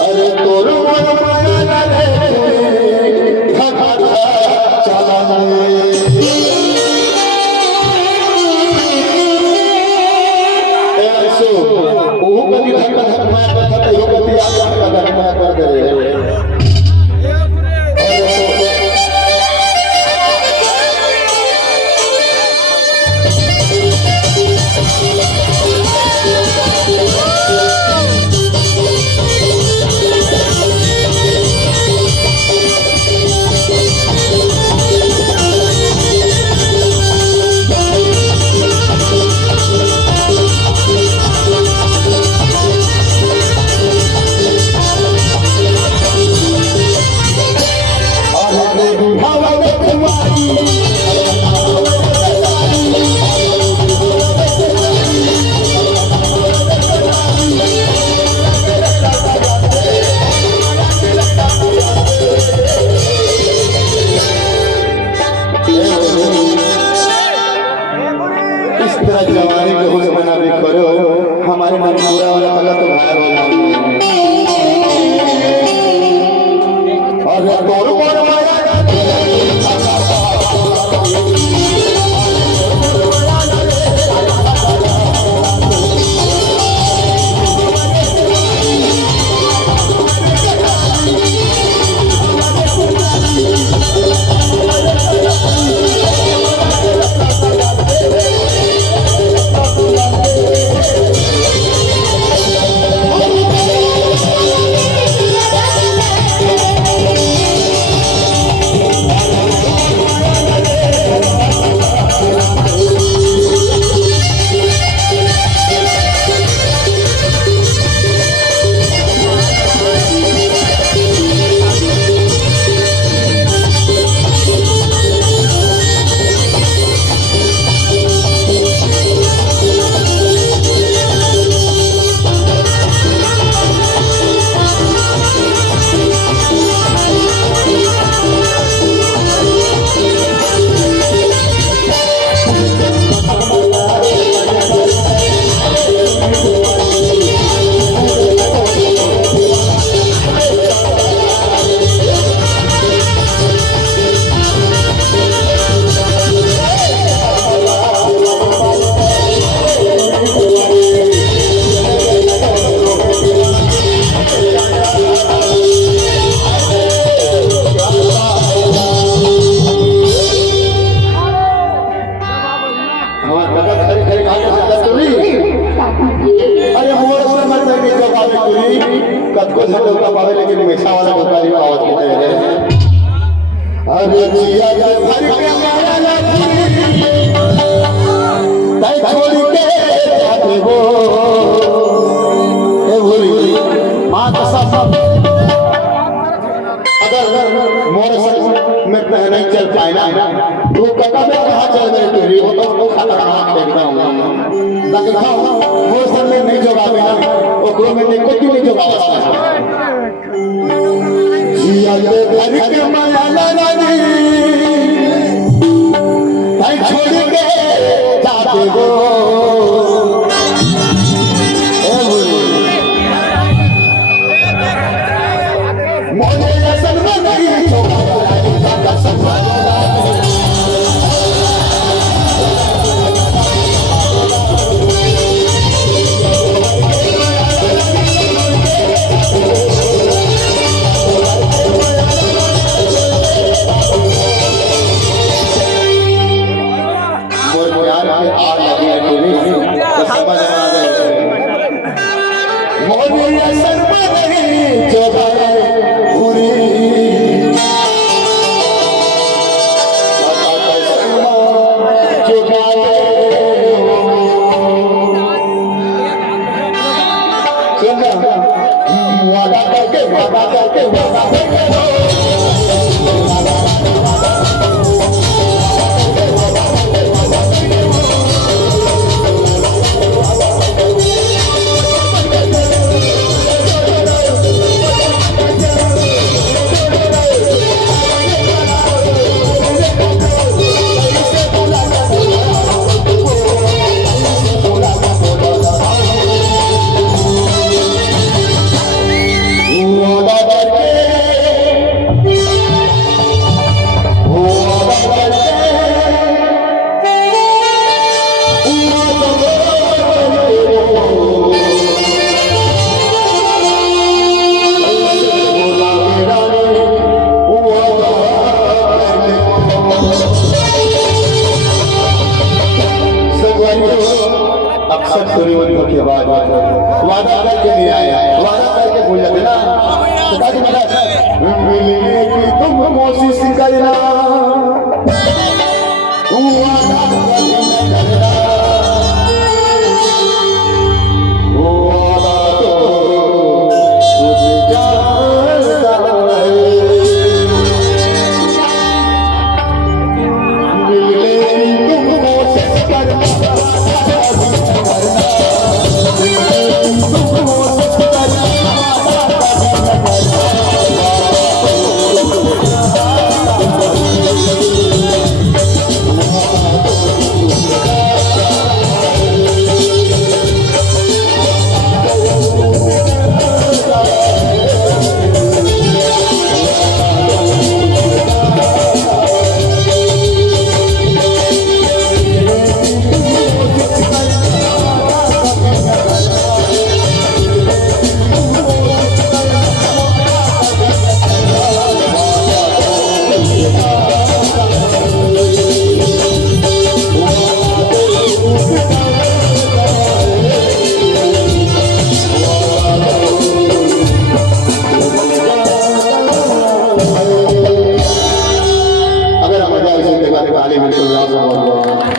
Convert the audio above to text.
अरे तोर माया रे चला कभी धर्म माया कर दे जवानी के हो बना भी करो हमारे मन पूरा वाला पला तो बाहर हो और तोर पर माया कतको झटो का पावे लेकिन हमेशा वाला भुकारी पावत के रहे अरे जिया के घर के माया लागी तै छोड़ के जाते हो ए भूली मां कसम अगर मोर संग में नहीं चल पाए ना तू कटा में कहां चल गए तेरी हो तो खतरनाक एकदम लेकिन हां मोर संग में नहीं जोगावे ना ओकरो में देखो क्यों नहीं जोगावा जिया के घर के माया लागी तै छोड़ के जाते हो ए भूली मोरे असल में नहीं जोगावा का सम्मान के बाद वादा करके नहीं आए, वादा करके भूल जाते ना। तो काजी महाराज मिलने की तुम कोशिश करना